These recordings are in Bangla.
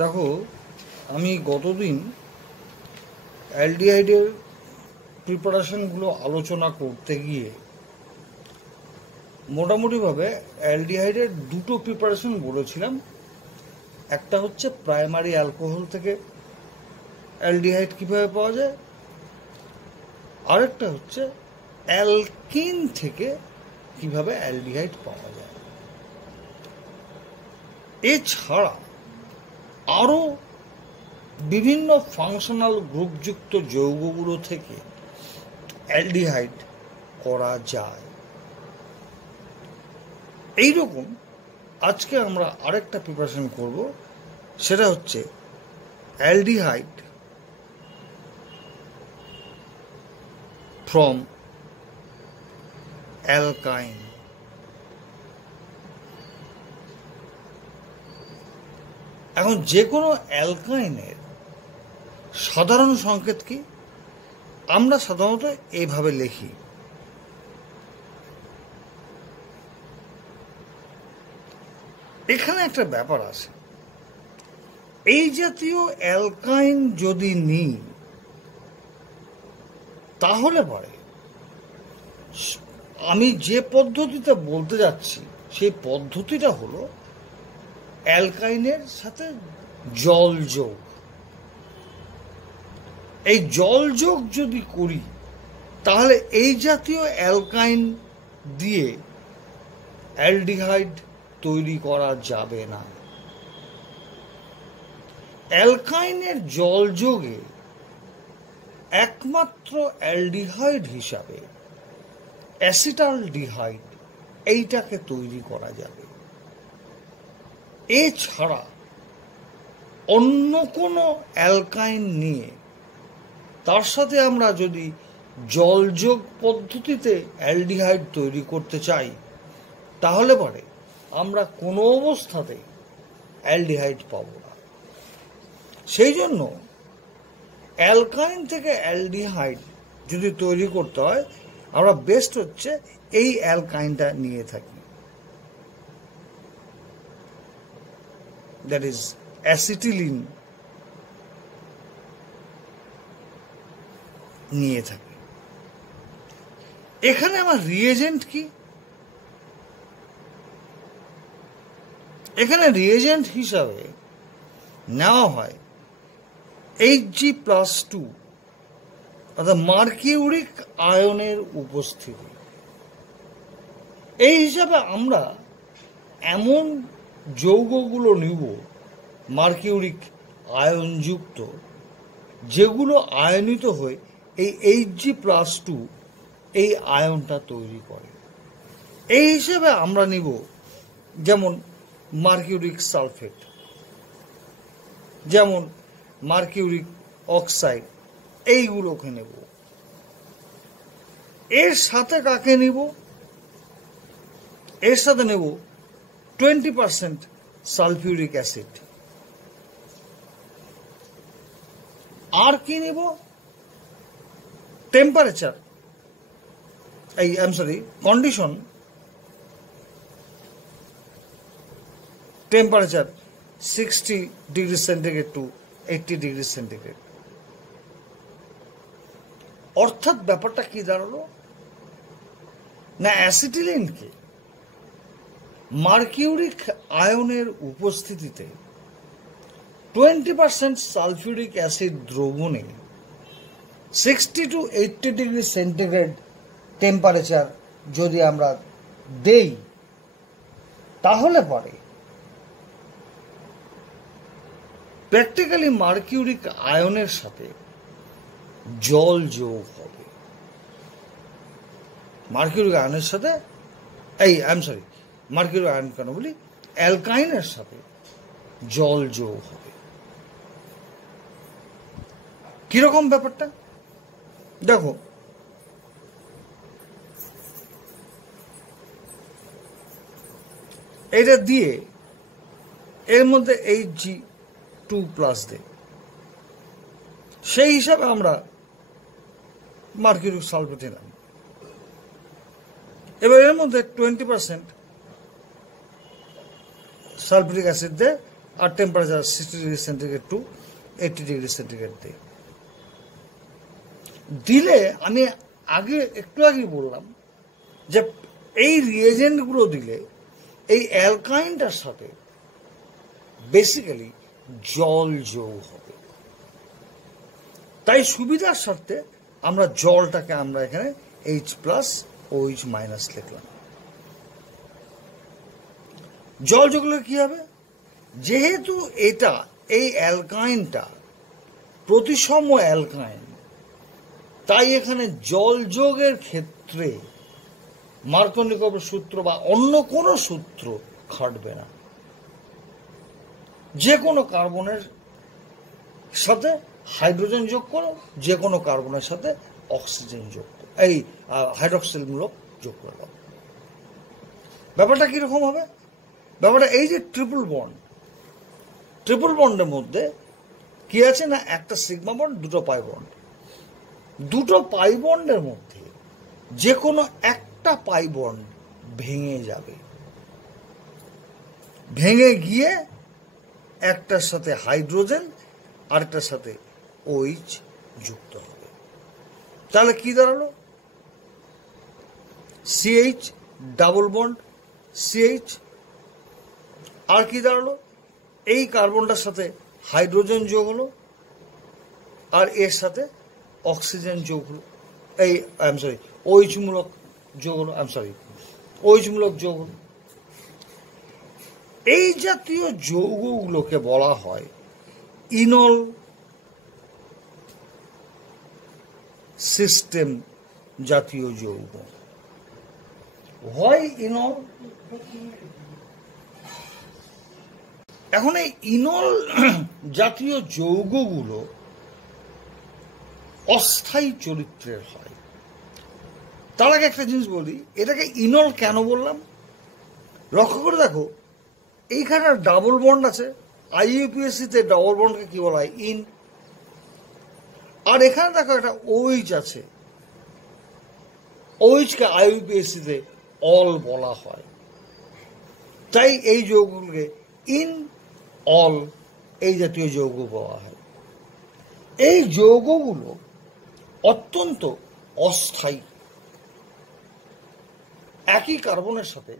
দেখো, আমি গতদিন অ্যালডিহাইডের প্রিপারেশনগুলো আলোচনা করতে গিয়ে মোটামুটিভাবে অ্যালডিহাইডের দুটো প্রিপারেশন বলেছিলাম। একটা হচ্ছে প্রাইমারি অ্যালকোহল থেকে অ্যালডিহাইড কীভাবে পাওয়া যায়, আরেকটা হচ্ছে অ্যালকিন থেকে কিভাবে অ্যালডিহাইড পাওয়া যায়। এছাড়া আরও বিভিন্ন ফাংশনাল গ্রুপযুক্ত যৌগগুলো থেকে অ্যালডিহাইড করা যায়। এইরকম আজকে আমরা আরেকটা প্রিপারেশন করব, সেটা হচ্ছে অ্যালডিহাইড ফ্রম অ্যালকাইন। এখন যে কোনো অ্যালকাইনের সাধারণ সংকেত কি? আমরা সাধারণত এইভাবে লিখি। এখানে একটা ব্যাপার আছে, এই জাতীয় অ্যালকাইন যদি নিই তাহলে পরে আমি যে পদ্ধতিতে বলতে যাচ্ছি সেই পদ্ধতিটা হলো অ্যালকাইনের সাথে জল যোগ। এই জল যোগ যদি করি তাহলে এই জাতীয় অ্যালকাইন দিয়ে অ্যালডিহাইড তৈরি করা যাবে না। অ্যালকাইনের জল যোগে একমাত্র অ্যালডিহাইড হিসাবে অ্যাসিটালডিহাইড এইটাকে তৈরি করা যাবে। এছাড়া অন্য কোনো অ্যালকাইন নিয়ে তার সাথে আমরা যদি জলযোগ পদ্ধতিতে অ্যালডিহাইড তৈরি করতে চাই তাহলে পরে আমরা কোনো অবস্থাতে অ্যালডিহাইড পাব না। সেই জন্য অ্যালকাইন থেকে অ্যালডিহাইড যদি তৈরি করতে হয় আমরা বেস্ট হচ্ছে এই অ্যালকাইনটা নিয়ে থাকি, দ্যাট ইজ অ্যাসিটিলিন নিয়ে থাকি। এখানে আমার রিয়েজেন্ট কি? এখানে রিয়েজেন্ট হিসাবে নেওয়া হয় Hg+2 অর্থাৎ মার্কিউরিক আয়নের উপস্থিতি। এই হিসাবে আমরা এমন যৌগগুলো নিব মার্কিউরিক আয়নযুক্ত যেগুলো আয়নিত হয়ে এই Hg+2 এই আয়নটা তৈরি করে। এই হিসেবে আমরা নিব যেমন মার্কিউরিক সালফেট, যেমন মার্কিউরিক অক্সাইড, এইগুলোকে নেব। এর সাথে কাকে নিব? এর সাথে নেব 20% সালফিউরিক অ্যাসিড। আর কি নেব? Temperature condition temperature 60 degree centigrade to 80 degree centigrade. অর্থাৎ ব্যাপারটা কি দাঁড়ালো না, অ্যাসিটিলিনকে মার্কিউরিক আয়নের উপস্থিতিতে 20% সালফিউরিক অ্যাসিড দ্রবণে 60 to 80 ডিগ্রি সেন্টিগ্রেড টেম্পারেচার যদি আমরা দেই তাহলে পরে প্র্যাকটিক্যালি মার্কিউরিক আয়নের সাথে জল যোগ হবে। মার্কিউরিক আয়নের সাথে মার্কিউরিক আয়ন কেন বলি, অ্যালকাইনের সাথে জল যোগ হবে। কিরকম ব্যাপারটা দেখো, এটা দিয়ে এর মধ্যে Hg2+ দেয়, সেই হিসাবে আমরা মার্কিউরিক সালফেট নিলাম। এবার এর মধ্যে 20% সালফিউরিক অ্যাসিড দিয়ে আর temperature 60 degree centigrade to 80 degree centigrade দিলে আমি একটু আগে বললাম যে এই রিয়েজেন্টগুলো দিলে এই অ্যালকাইনটার সাথে বেসিক্যালি জল যোগ হবে। তাই সুবিধার স্বার্থে আমরা জলটাকে আমরা এখানে H+OH- লিখলাম। জল যোগ করলে কি হবে? যেহেতু এই অ্যালকাইনটা প্রতিসম অ্যালকাইন, তাই এখানে জল যোগের ক্ষেত্রে মার্কোনিকোভের সূত্র বা অন্য কোনো সূত্র খাটবে না। যে কোনো কার্বনের সাথে হাইড্রোজেন যোগ করো, যে কোনো কার্বনের সাথে অক্সিজেন যোগ করো, এই হাইড্রক্সিলমূলক যোগ করে দাও। ব্যাপারটা কিরকম হবে? ব্যাপারটা এই যে ট্রিপল বন্ডের মধ্যে কি আছে না, একটা সিগমা বন্ড, দুটো পাই বন্ড। দুটো পাই বন্ডের মধ্যে যে কোনো একটা পাই বন্ড ভেঙে যাবে, ভেঙে গিয়ে একটার সাথে হাইড্রোজেন আরেকটার সাথে OH যুক্ত হবে। তাহলে কি দাঁড়ালো? CH ডাবল বন্ড CH, আর কি দাঁড়ালো? এই কার্বনটার সাথে হাইড্রোজেন যোগ হলো আর এর সাথে অক্সিজেন যোগ হলো, OH মূলক যোগ হলো, OH মূলক যোগ হলো। এই জাতীয় যৌগগুলোকে বলা হয় ইনল সিস্টেম জাতীয় যৌগ। হয় ইনল। এখন এই ইনল জাতীয় যৌগগুলো অস্থায়ী চরিত্রের হয়। তার আগে একটা জিনিস বলি, এটাকে ইনল কেন বললাম লক্ষ্য করে দেখো। এইখানে ডাবল বন্ড আছে, IUPAC-তে ডাবল বন্ডকে কি বলা হয়? ইন। আর এখানে দেখো একটা OH আছে, OH-কে IUPAC-তে অল বলা হয়। তাই এই যৌগগুলোকে ইন অল এই জাতীয় যৌগ বলা হয়। এই যৌগগুলো অত্যন্ত অস্থায়ী। একই কার্বনের সাথে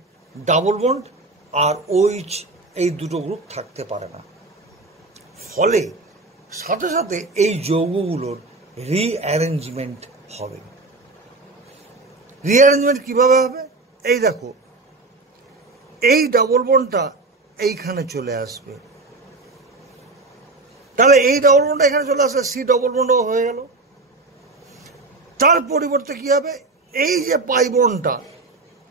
ডাবল বন্ড আর OH এই দুটো গ্রুপ থাকতে পারে না। ফলে সাথে সাথে এই যৌগগুলোর রিঅ্যারেঞ্জমেন্ট হবে। রিঅ্যারেঞ্জমেন্ট কিভাবে হবে? এই দেখো, এই ডাবল বন্ডটা এইখানে চলে আসবে, তাহলে এই ডাবল বন্ডটা এখানে চলে আসলে C ডাবল বন্ডও হয়ে গেল। তার পরিবর্তে কি হবে? এই যে পাই বন্ডটা,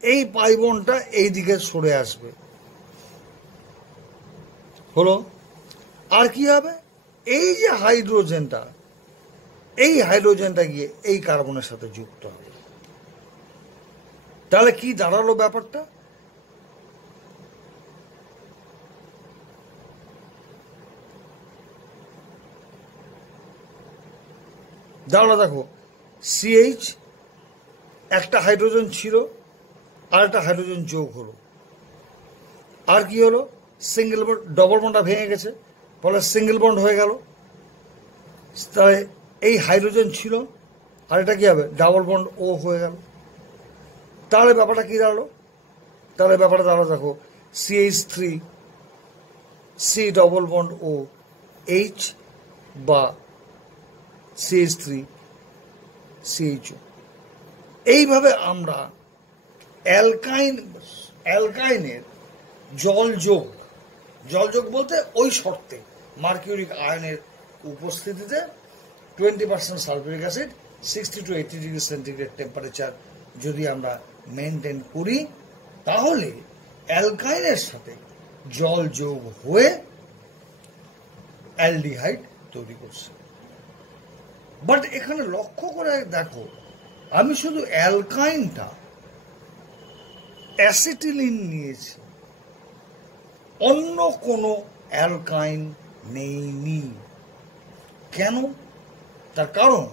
এই পাই বন্ডটা এই দিকে সরে আসবে, হলো। আর কি হবে? এই যে হাইড্রোজেনটা, এই হাইড্রোজেনটা গিয়ে এই কার্বনের সাথে যুক্ত হবে। তাহলে কি দাঁড়ালো ব্যাপারটা? দাঁড়ালো, দেখো CH একটা হাইড্রোজেন ছিল আর একটা হাইড্রোজেন যোগ হলো। আর কি হলো? সিঙ্গেল বন্ড, ডবল বন্ডটা ভেঙে গেছে, ফলে সিঙ্গেল বন্ড হয়ে গেল। তাহলে এই হাইড্রোজেন ছিল আর এটা কি হবে? ডাবল বন্ড ও হয়ে গেল। তাহলে ব্যাপারটা কি দাঁড়ালো? তাহলে ব্যাপারটা দাঁড়ালো, দেখো CH3 C ডবল বন্ড ও H বা CH3 CHO। এইভাবে আমরা অ্যালকাইনের জলযোগ বলতে ওই শর্তে মার্কিউরিক আয়নের উপস্থিতিতে 20% sulphuric acid 60 to 80 degree centigrade temperature যদি আমরা মেনটেন করি, তাহলে অ্যালকাইনের সাথে জল যোগ হয়ে অ্যালডিহাইড তৈরি করছে। বাট এখানে লক্ষ্য করে দেখো, আমি শুধু অ্যালকাইনটা অ্যাসিটিলিন নিয়েছি, অন্য কোনো অ্যালকাইন নেইনি। কেন? তার কারণ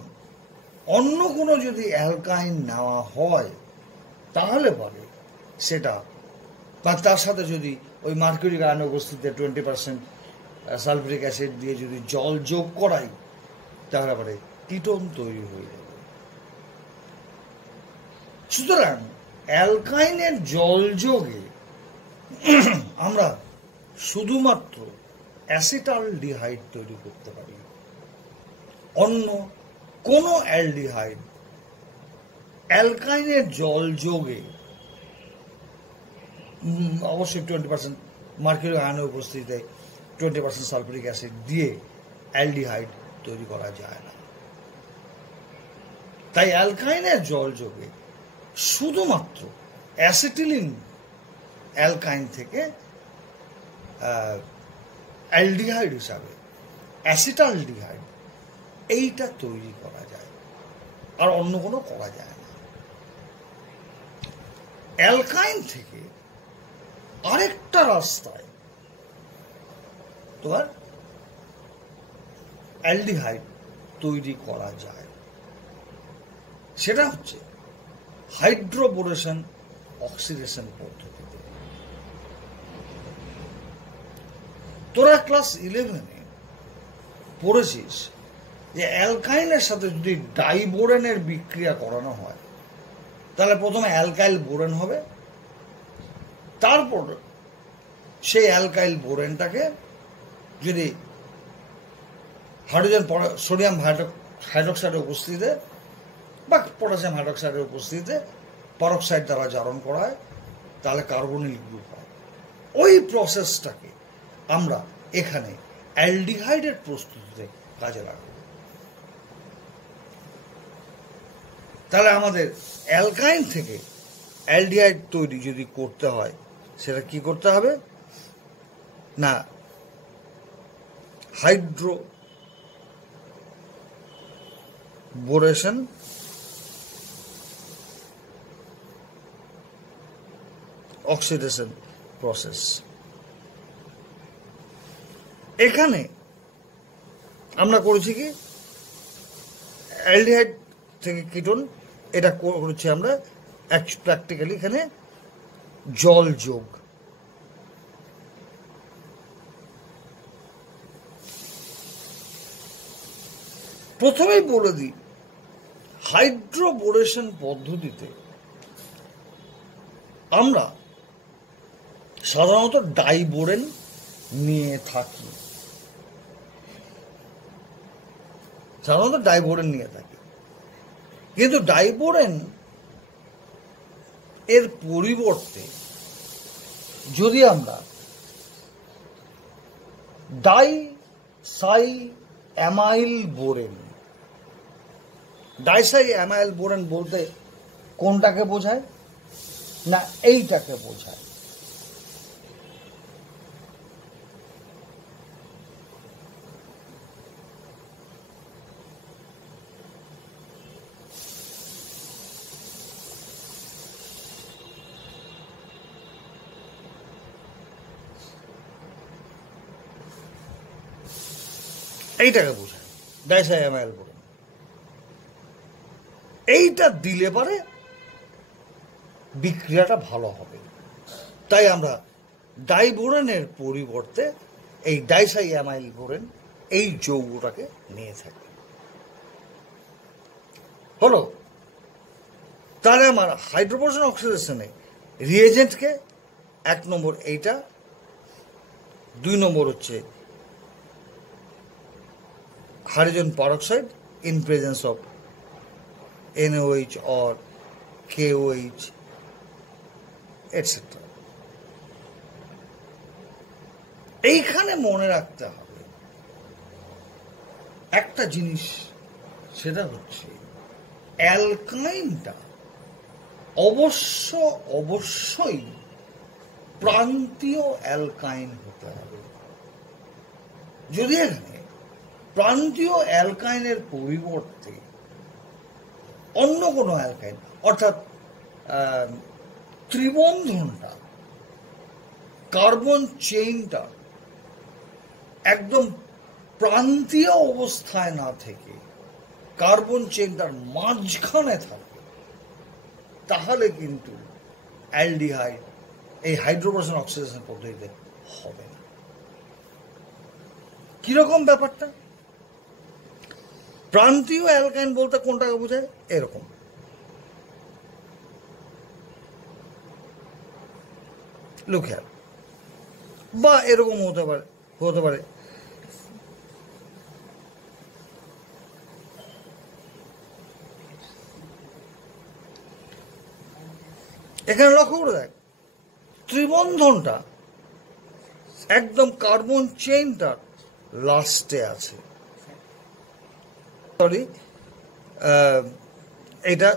অন্য কোনো যদি অ্যালকাইন নেওয়া হয় তাহলে বলে সেটা, বা তার সাথে যদি ওই মার্কিউরিক আয়নের উপস্থিতিতে 20% সালফিউরিক অ্যাসিড দিয়ে যদি জল যোগ করাই তাহলে পরে কিটোন তৈরি হয়ে যাবে। সুতরাং অ্যালকাইনের জল যোগে আমরা শুধুমাত্র অ্যাসিটালডিহাইড তৈরি করতে পারি। অন্য কোনো অ্যালডিহাইড অ্যালকাইনের জল যোগে অবশ্যই 20% মার্কিউরিক আয়নের উপস্থিতিতে 20% সালফিউরিক অ্যাসিড দিয়ে অ্যালডিহাইড তৈরি করা যায় না। তাই অ্যালকাইনের জল যোগে শুধুমাত্র অ্যাসিটিলিন অ্যালকাইন থেকে অ্যালডিহাইড হিসাবে অ্যাসিটালডিহাইড এইটা তৈরি করা যায়, আর অন্য কোনো করা যায় না। অ্যালকাইন থেকে আরেকটা রাস্তায় তোমার অ্যালডিহাইড তৈরি করা যায়, সেটা হচ্ছে হাইড্রোবোরেশন অক্সিডেশন পদ্ধতিতে। তোরা ক্লাস 11-এ পড়েছিস যে অ্যালকাইনের সাথে যদি ডাইবোরেনের বিক্রিয়া করানো হয় তাহলে প্রথমে অ্যালকাইল বোরেন হবে, তারপর সেই অ্যালকাইল বোরেনটাকে যদি হাইড্রোজেন সোডিয়াম হাইড্রোক্সাইডের উপস্থিতিতে বা পটাশিয়াম হাইড্রোক্সাইডের উপস্থিতিতে পারক্সাইড দ্বারা জারণ করা হয় তাহলে কার্বনিল গ্রুপ হয়। ওই প্রসেসটাকে আমরা এখানে অ্যালডিহাইডের প্রস্তুতিতে কাজে লাগাবো। তাহলে আমাদের অ্যালকাইন থেকে অ্যালডিহাইড তৈরি যদি করতে হয় সেটা কি করতে হবে না, হাইড্রোবোরেশন অক্সিডেশন প্রসেস। এখানে আমরা করেছি কি অ্যালডিহাইড থেকে কিটোন, এটা করেছি আমরা প্র্যাকটিক্যালি এখানে জল যোগ। প্রথমেই বলে দিই, হাইড্রোবোরেশন পদ্ধতিতে আমরা সাধারণত ডাইবোরেন নিয়ে থাকি, কিন্তু ডাইবোরেন এর পরিবর্তে যদি আমরা ডাইসাইঅ্যামাইল বোরেন বলতে কোনটাকে বোঝায় না, এইটাকে বোঝায়। এইটাকে বোঝায় ডাইসাইঅ্যামাইল বোরেন। এইটা দিলে পারে বিক্রিয়াটা ভালো হবে, তাই আমরা ডাইবোরেনের পরিবর্তে এই ডাইসাইঅ্যামাইল বোরেন এই যৌগটাকে নিয়ে থাকি। হলো, তাহলে আমার হাইড্রোবোরেশন অক্সিডেশনে রিয়েজেন্টকে 1 নম্বর এইটা, 2 নম্বর হচ্ছে hydrogen peroxide in presence of NaOH or KOH etc. এইখানে মনে রাখতে হবে একটা জিনিস, সেটা হচ্ছে অ্যালকাইনটা অবশ্যই প্রান্তীয় অ্যালকাইন হতে হবে। যদি এখানে প্রান্তীয় অ্যালকাইনের পরিবর্তে অন্য কোনো অ্যালকাইন, অর্থাৎ ত্রিবন্ধনটা, কার্বন চেইনটা একদম প্রান্তীয় অবস্থায় না থেকে কার্বন চেইনটার মাঝখানে থাকে, তাহলে কিন্তু অ্যালডিহাইড এই হাইড্রোবোরেশন অক্সিডেশন পদ্ধতিতে হবে না। কিরকম ব্যাপারটা? প্রান্তীয় অ্যালকাইন বলতে কোনটাকে বোঝায়? এরকম লুক হেয়ার, বা এরকম হতে পারে এখানে লক্ষ্য করে দেখ, ত্রিবন্ধনটা একদম কার্বন চেইনটার লাস্টে আছে। সরি, এটা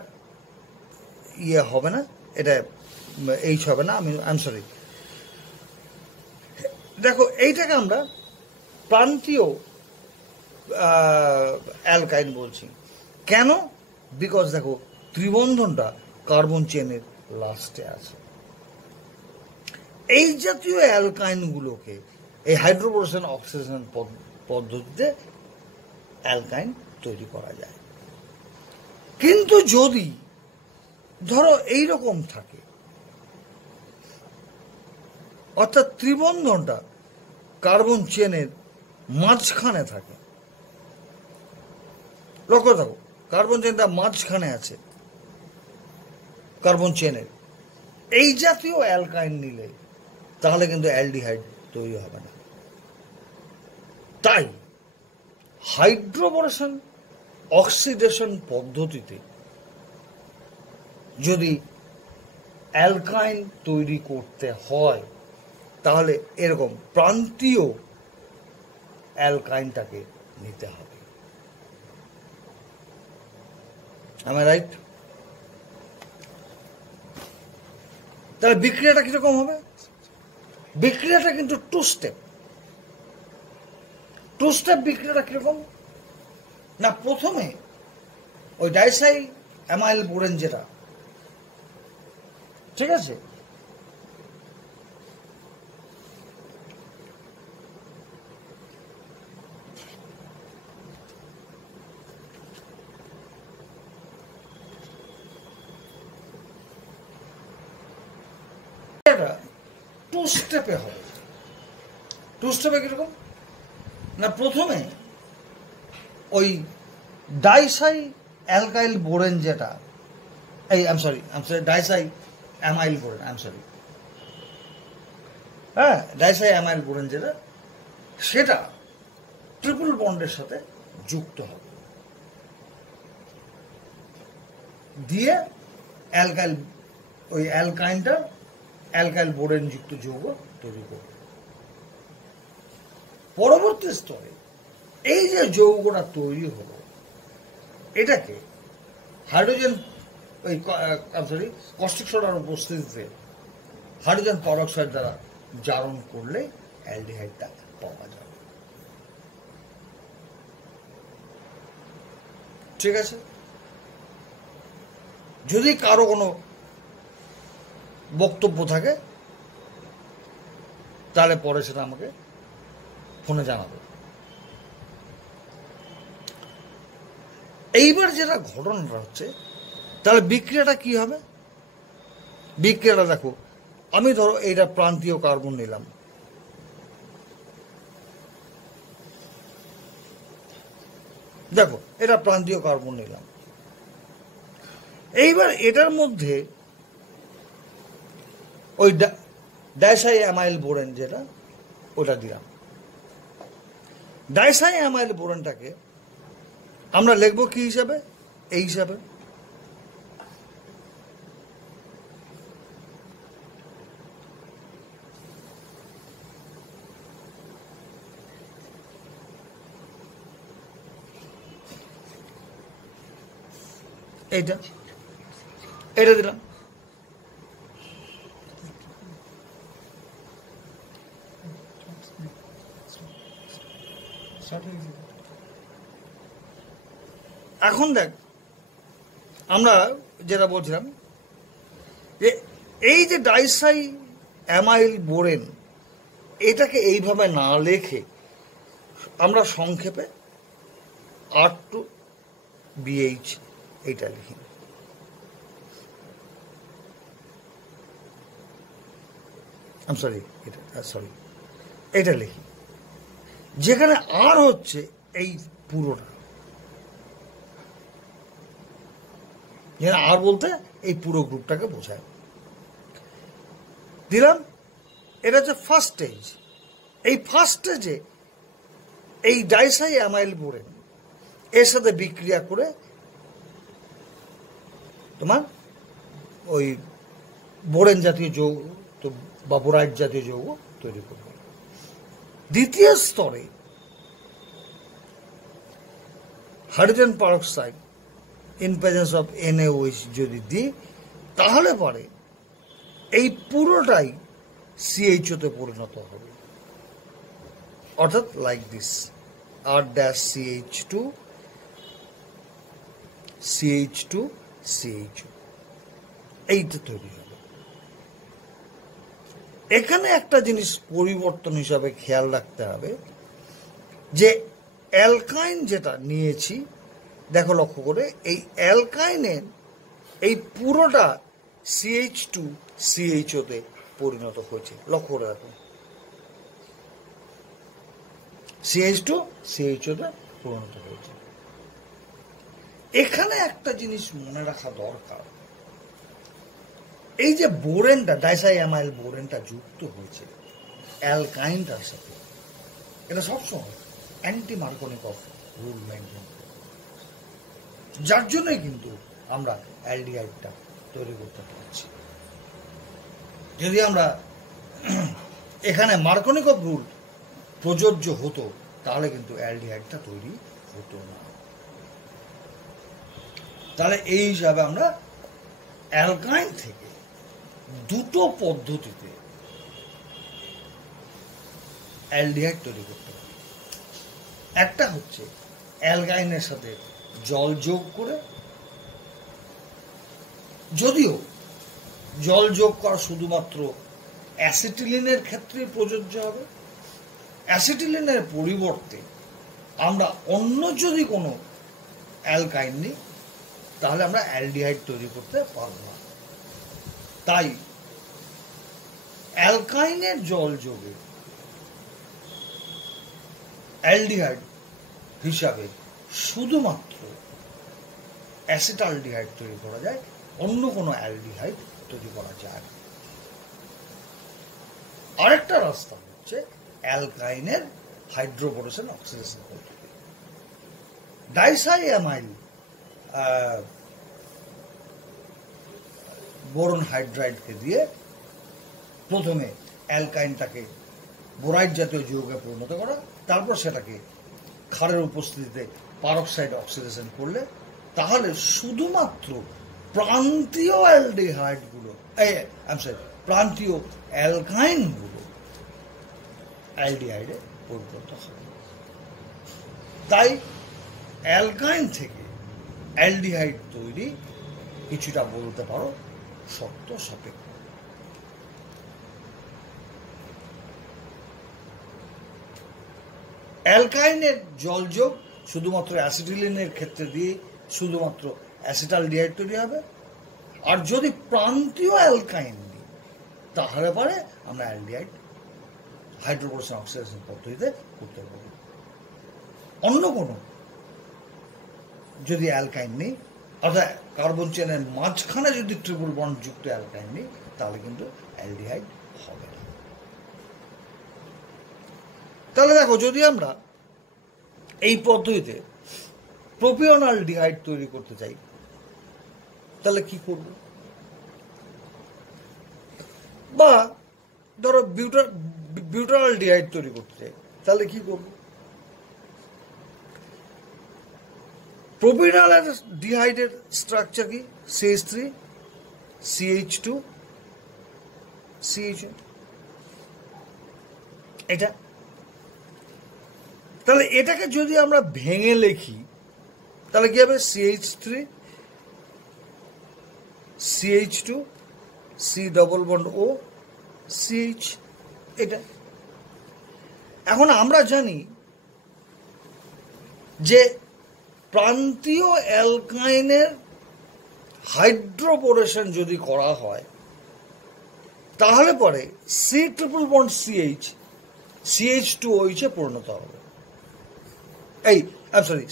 ইয়ে হবে না, এটা এইচ হবে না, আই সরি। দেখো এইটাকে আমরা প্রান্তীয় অ্যালকাইন বলছি কেন? বিকজ দেখো ত্রিবন্ধনটা কার্বন চেনের লাস্টে আছে। এই জাতীয় অ্যালকাইনগুলোকে এই হাইড্রোবোরেশন অক্সিডেশন পদ্ধতিতে অ্যালকাইন তৈরি করা যায়। কিন্তু যদি ধরো এইরকম থাকে, অর্থাৎ ত্রিবন্ধনটা কার্বন চেনের মাঝখানে থাকে, লক্ষ্য থাকো কার্বন চেনটা মাঝখানে আছে কার্বন চেনের, এই জাতীয় অ্যালকাইন নিলে তাহলে কিন্তু অ্যালডিহাইড তৈরি হবে না। তাই হাইড্রোবোরেশন অক্সিডেশন পদ্ধতিতে যদি অ্যালকাইন তৈরি করতে হয় তাহলে এরকম প্রান্তীয় অ্যালকাইনটাকে নিতে হবে। am I right? তাহলে বিক্রিয়াটা কিরকম হবে? বিক্রিয়াটা কিন্তু টু স্টেপ বিক্রিয়াটা কিরকম না, প্রথমে ওই ডাইসাই অ্যামাইল বোরেন যেটা, ঠিক আছে, টু স্টেপে হবে। টু স্টেপে কিরকম না, প্রথমে ওই ডাইসাই অ্যালকাইল বোরেন যেটা, ডাইসাই অ্যামাইল বোরেন, হ্যাঁ, ডাইসাই অ্যামাইল বোরেন যেটা, সেটা ট্রিপল বন্ডের সাথে যুক্ত হবে, দিয়ে ওই অ্যালকাইনটা অ্যালকাইল বোরেন যুক্ত যৌগ তৈরি করবে। পরবর্তী স্তরে এই যে যৌগটা তৈরি হলো, এটাকে হাইড্রোজেন কস্টিক সোডার উপস্থিতিতে হাইড্রোজেন পারক্সাইড দ্বারা জারণ করলে অ্যালডিহাইডটা পাওয়া যাবে। ঠিক আছে? যদি কারো কোনো বক্তব্য থাকে তাহলে পরে সেটা আমাকে ফোনে জানাবে। এইবার যেটা ঘটনাটা হচ্ছে, তাহলে বিক্রিয়াটা কি হবে? বিক্রিয়াটা দেখো, আমি ধরো এইটা প্রান্তীয় কার্বন নিলাম, দেখো এটা প্রান্তীয় কার্বন নিলাম, এইবার এটার মধ্যে ওই ডাইসাই অ্যামাইল বোরেন যেটা, ওটা দিলাম। ডাইসাই অ্যামাইল বোরেনটাকে আমরা লিখব কি হিসাবে? এই হিসাবে। এটা দিলাম। এখন দেখ, আমরা যেটা বলছিলাম যে এই যে ডাইসাই অ্যামাইল বোরেন, এটাকে এইভাবে না লেখে আমরা সংক্ষেপে R2BH এইটা লিখি। এটা লিখি, যেখানে আর হচ্ছে এই পুরোটা, যেখানে আর বলতে এই পুরো গ্রুপটাকে বোঝায়। দিলাম, এটা হচ্ছে ফার্স্ট স্টেজ। এই ফার্স্ট স্টেজে এই ডাইসাই অ্যামাইল বোরেন এর সাথে বিক্রিয়া করে তোমার ওই বোরেন জাতীয় যৌগ বা বোরাইড জাতীয় যৌগ তৈরি করবে। দ্বিতীয় স্তরে hydrogen peroxide in presence of NaOH যদি দিই, তাহলে পরে এই পুরোটাই CHO তে পরিণত হবে, অর্থাৎ like this R-CH2 CH2 CHO এইটা তৈরি হবে। এখানে একটা জিনিস পরিবর্তন হিসাবে খেয়াল রাখতে হবে, যে অ্যালকাইন যেটা নিয়েছি, দেখো লক্ষ্য করে, এই অ্যালকাইনের এই পুরোটা CH2 CHO তে পরিণত হয়েছে। লক্ষ্য করে দেখো, CH2 CHO তে পরিণত হয়েছে। এখানে একটা জিনিস মনে রাখা দরকার, এই যে বোরেনটা, ডাইসাইঅ্যামাইল বোরেনটা যুক্ত হয়েছে অ্যালকাইনটার সাথে, এটা সবসময় অ্যান্টি মার্কোনিকভ রুল মেনটেন করে, যার জন্যই কিন্তু আমরা অ্যালডিহাইডটা তৈরি করতে পারছি। যদি আমরা এখানে মার্কোনিকভ রুল প্রযোজ্য হতো, তাহলে কিন্তু অ্যালডিহাইডটা তৈরি হতো না। তাহলে এই হিসাবে আমরা অ্যালকাইন থেকে দুটো পদ্ধতিতে অ্যালডিহাইড তৈরি করতে পারি। একটা হচ্ছে অ্যালকাইনের সাথে জল যোগ করে, যদিও জল যোগ করা শুধুমাত্র অ্যাসিটিলিনের ক্ষেত্রে প্রযোজ্য হবে। অ্যাসিটিলিনের পরিবর্তে আমরা অন্য যদি কোনো অ্যালকাইন নিই, তাহলে আমরা অ্যালডিহাইড তৈরি করতে পারব না। তাই অ্যালকাইনের জল যোগে অ্যালডিহাইড হিসাবে শুধুমাত্র অ্যাসিটালডিহাইড তৈরি করা যায়, অন্য কোনো অ্যালডিহাইড তৈরি করা যায় না। আরেকটা রাস্তা হচ্ছে অ্যালকাইনের হাইড্রোবোরেশন অক্সিডেশন পদ্ধতি। ডাইসাইঅ্যামাইল বোরন হাইড্রাইডকে দিয়ে প্রথমে অ্যালকাইনটাকে বোরাইড জাতীয় যৌগে পরিণত করা, তারপর সেটাকে ক্ষারের উপস্থিতিতে পারক্সাইড অক্সিডেশন করলে, তাহলে শুধুমাত্র প্রান্তীয় অ্যালডিহাইডগুলো, প্রান্তীয় অ্যালকাইনগুলো অ্যালডিহাইডে পরিণত হবে। তাই অ্যালকাইন থেকে অ্যালডিহাইড তৈরি কিছুটা বলতে পারো শর্ত সাপেক্ষ। অ্যালকাইনের জলযোগ শুধুমাত্র অ্যাসিটিলিনের ক্ষেত্রে দিয়ে শুধুমাত্র অ্যাসিটালডিহাইড তৈরি হবে, আর যদি প্রান্তীয় অ্যালকাইন দিই, তাহলে পরে আমরা অ্যালডিহাইড হাইড্রোবোরেশন অক্সিডেশন পদ্ধতিতে করতে পারি। অন্য কোনো যদি অ্যালকাইন নেই, অর্থাৎ কার্বন চেনের মাঝখানে যদি ট্রিপল বন্ড যুক্ত অ্যালকাইন নেই, তাহলে কিন্তু অ্যালডিহাইড হবে না। তাহলে দেখো, যদি আমরা এই পদ্ধতিতে প্রোপিওনালডিহাইড তৈরি করতে চাই, তাহলে কি করব? বা ধরো বিউটানালডিহাইড তৈরি করতে চাই, তাহলে কি করব? প্রোপিওনালডিহাইডের স্ট্রাকচার কি? CH3 CH2 CHO, এটা। তাহলে এটাকে যদি আমরা ভেঙে লিখি, তাহলে কি হবে? CH3 CH2 C double bond O CH, এটা। এখন আমরা জানি যে প্রান্তীয় অ্যালকাইনের হাইড্রোবোরেশন যদি করা হয়, তাহলে পরে সি ট্রিপল বন্ড CH2OH এ পরিণত হবে।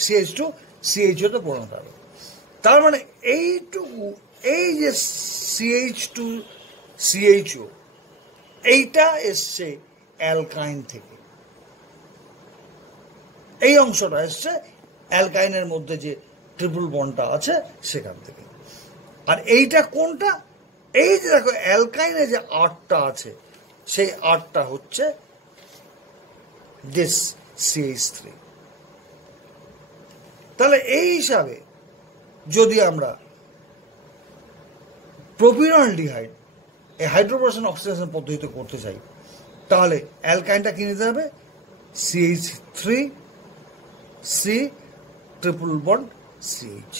CH2CHO তে পরিণত হবে। তার মানে এইটুকু, এই যে CH2CHO এইটা এসছে অ্যালকাইন থেকে, এই অংশটা এসছে অ্যালকাইনের মধ্যে যে ট্রিপল বন্ডটা আছে সেখান থেকে। আর এইটা কোনটা? এই যে দেখো অ্যালকাইনে যে আটটা আছে সেই আটটা হচ্ছে দিস CH3। তাহলে এই হিসাবে যদি আমরা প্রোপিনলডিহাইড এই হাইড্রোবোরেশন অক্সিডেশন পদ্ধতিতে করতে চাই, তাহলে অ্যালকাইনটা কি নিতে হবে? CH3C triple bond CH।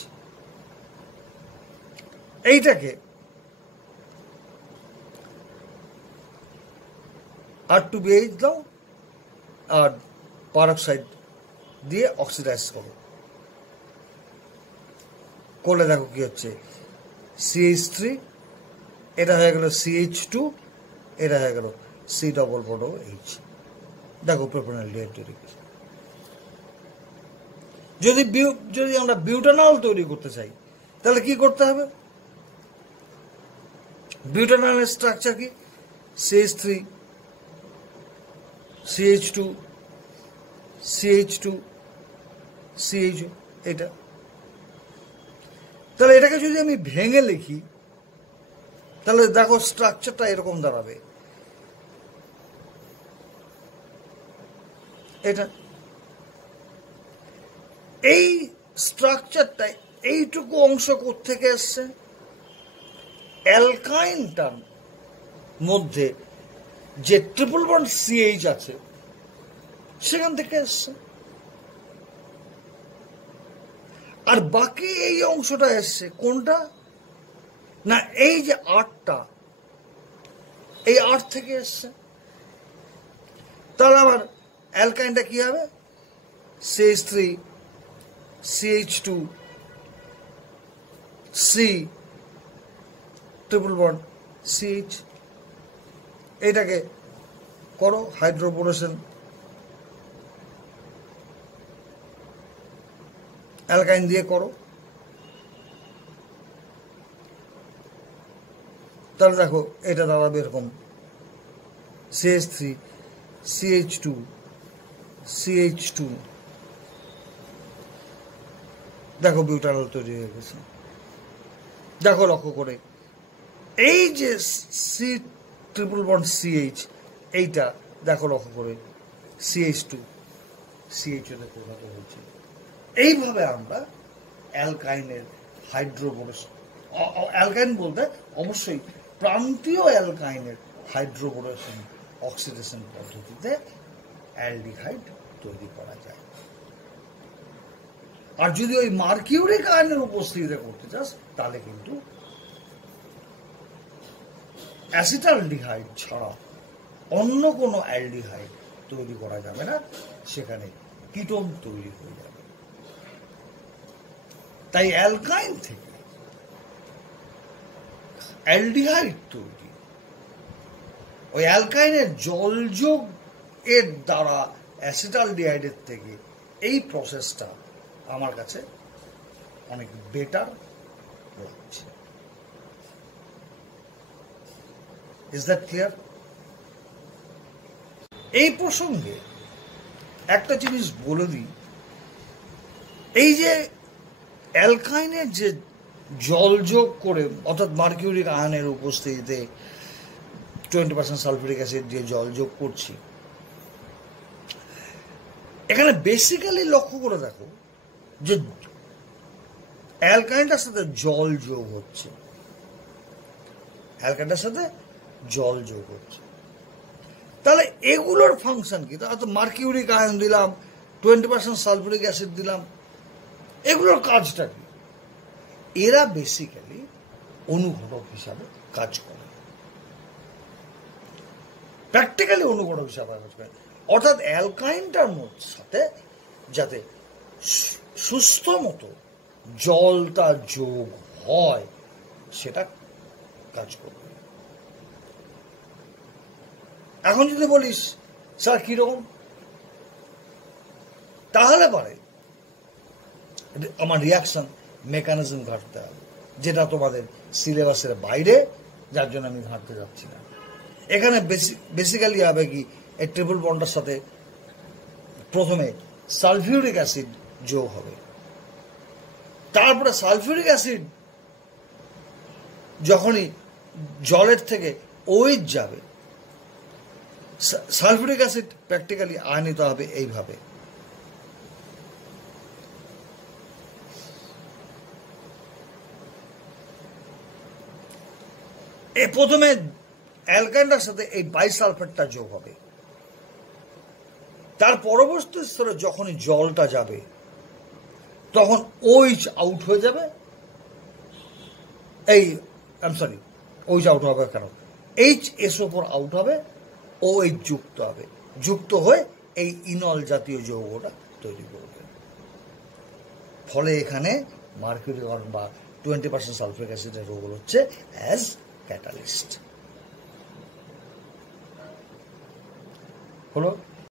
এইটাকে R2BH দাও আর পারক্সাইড দিয়ে অক্সিডাইজ করো, করলে দেখো কি হচ্ছে, CH3 এটা হয়ে গেল CH2, এটা হয়ে গেল C++H। দেখো প্রোপিনলডিহাইড তৈরি করছে। যদি আমরা বিউটানল তৈরি করতে চাই তাহলে কি করতে হবে? বিউটানলের স্ট্রাকচার কি? CH3 CH2 CH2 CHO, এটা। তাহলে এটাকে যদি আমি ভেঙে লিখি তাহলে দেখো স্ট্রাকচারটা এরকম দাঁড়াবে, এটা। এই স্ট্রাকচারটা এইটুকু অংশ কোত্থেকে এসছে? অ্যালকাইনটার মধ্যে যে ট্রিপল বন্ড CH আছে সেখান থেকে এসছে। আর বাকি এই অংশটা এসছে কোনটা? না, এই যে আটটা, এই আট থেকে এসছে। তাহলে আবার অ্যালকাইনটা কি হবে? CH3 CH2 C triple bond CH। এটাকে করো হাইড্রোবোরেশন, অ্যালকাইন দিয়ে করো, তাহলে দেখো এটা দাঁড়াবে এরকম CH3 CH2 CH2। দেখো বিউটানল তৈরি হয়ে গেছে। দেখো লক্ষ্য করে, এই যে সি ট্রিপল বন্ড CH এইটা দেখো লক্ষ্য করে CH2 CHO তে পরিণত হয়েছে। এইভাবে আমরা অ্যালকাইনের হাইড্রোবোরেশন, অ্যালকাইন বলতে অবশ্যই প্রান্তীয় অ্যালকাইনের হাইড্রোবোরেশন অক্সিডেশন পদ্ধতিতে অ্যালডিহাইড তৈরি করা যায়। আর যদি ওই মার্কিউরিক আয়নের উপস্থিতিতে করতে চাস তাহলে কিন্তু অ্যাসিটালডিহাইড ছাড়া অন্য কোনো অ্যালডিহাইড তৈরি করা যাবে না, সেখানে কিটোন তৈরি হয়ে যাবে। তাই অ্যালকাইন থেকে অ্যালডিহাইড তৈরি ওই অ্যালকাইনের জলযোগ এর দ্বারা অ্যাসিটালডিহাইডের থেকে এই প্রসেসটা আমার কাছে অনেক বেটার লাগছে। Is that clear? এই প্রসঙ্গে একটা জিনিস বলে দিই, এই যে অ্যালকাইনের যে জল যোগ করে, অর্থাৎ মার্কিউরিক আয়নের উপস্থিতিতে 20% সালফিউরিক অ্যাসিড দিয়ে জল যোগ করছি, এখানে বেসিক্যালি লক্ষ্য করে দেখো যে অ্যালকাইনটার সাথে জল যোগ হচ্ছে, অ্যালকাইনটার সাথে জল যোগ হচ্ছে। তাহলে এগুলোর ফাংশন কি? তাহলে মার্কিউরিক আয়ন দিলাম, 20% সালফিউরিক অ্যাসিড দিলাম, এগুলোর কাজটা কি? এরা বেসিক্যালি অনুঘটক হিসাবে কাজ করে, প্র্যাকটিক্যালি অনুঘটক হিসাবে কাজ করে। অর্থাৎ অ্যালকাইনটার সাথে যাতে সুস্থ মতো জলটা যোগ হয় সেটা কাজ করবে। এখন যদি বলিস স্যার কীরকম, তাহলে পারে আমার রিয়াকশন মেকানিজম ঘাটতে হবে, যেটা তোমাদের সিলেবাসের বাইরে, যার জন্য আমি ঘাটতে যাচ্ছি না। এখানে বেসিক্যালি হবে কি, এই ট্রিপল বন্ডের সাথে প্রথমে সালফিউরিক অ্যাসিড যোগ হবে, তারপরে সালফিউরিক অ্যাসিড যখনই জলের থেকে ওইচ যাবে, সালফিউরিক অ্যাসিড প্র্যাকটিক্যালি আয়নিত হবে এইভাবে। প্রথমে অ্যালকাইনটার সাথে এই বাইসালফেটটা যোগ হবে, তার পরবর্তী স্তরে যখনই জলটা যাবে তখন ওইচ আউট হয়ে যাবে, ওইচ আউট হবে কেন, HSO4 আউট হবে, OH যুক্ত হবে, যুক্ত হয়ে এই ইনল জাতীয় যৌগটা তৈরি করবে। ফলে এখানে মার্কিউরি বা 20% সালফিউরিক অ্যাসিডের রোল হচ্ছে অ্যাজ ক্যাটালিস্ট হলো।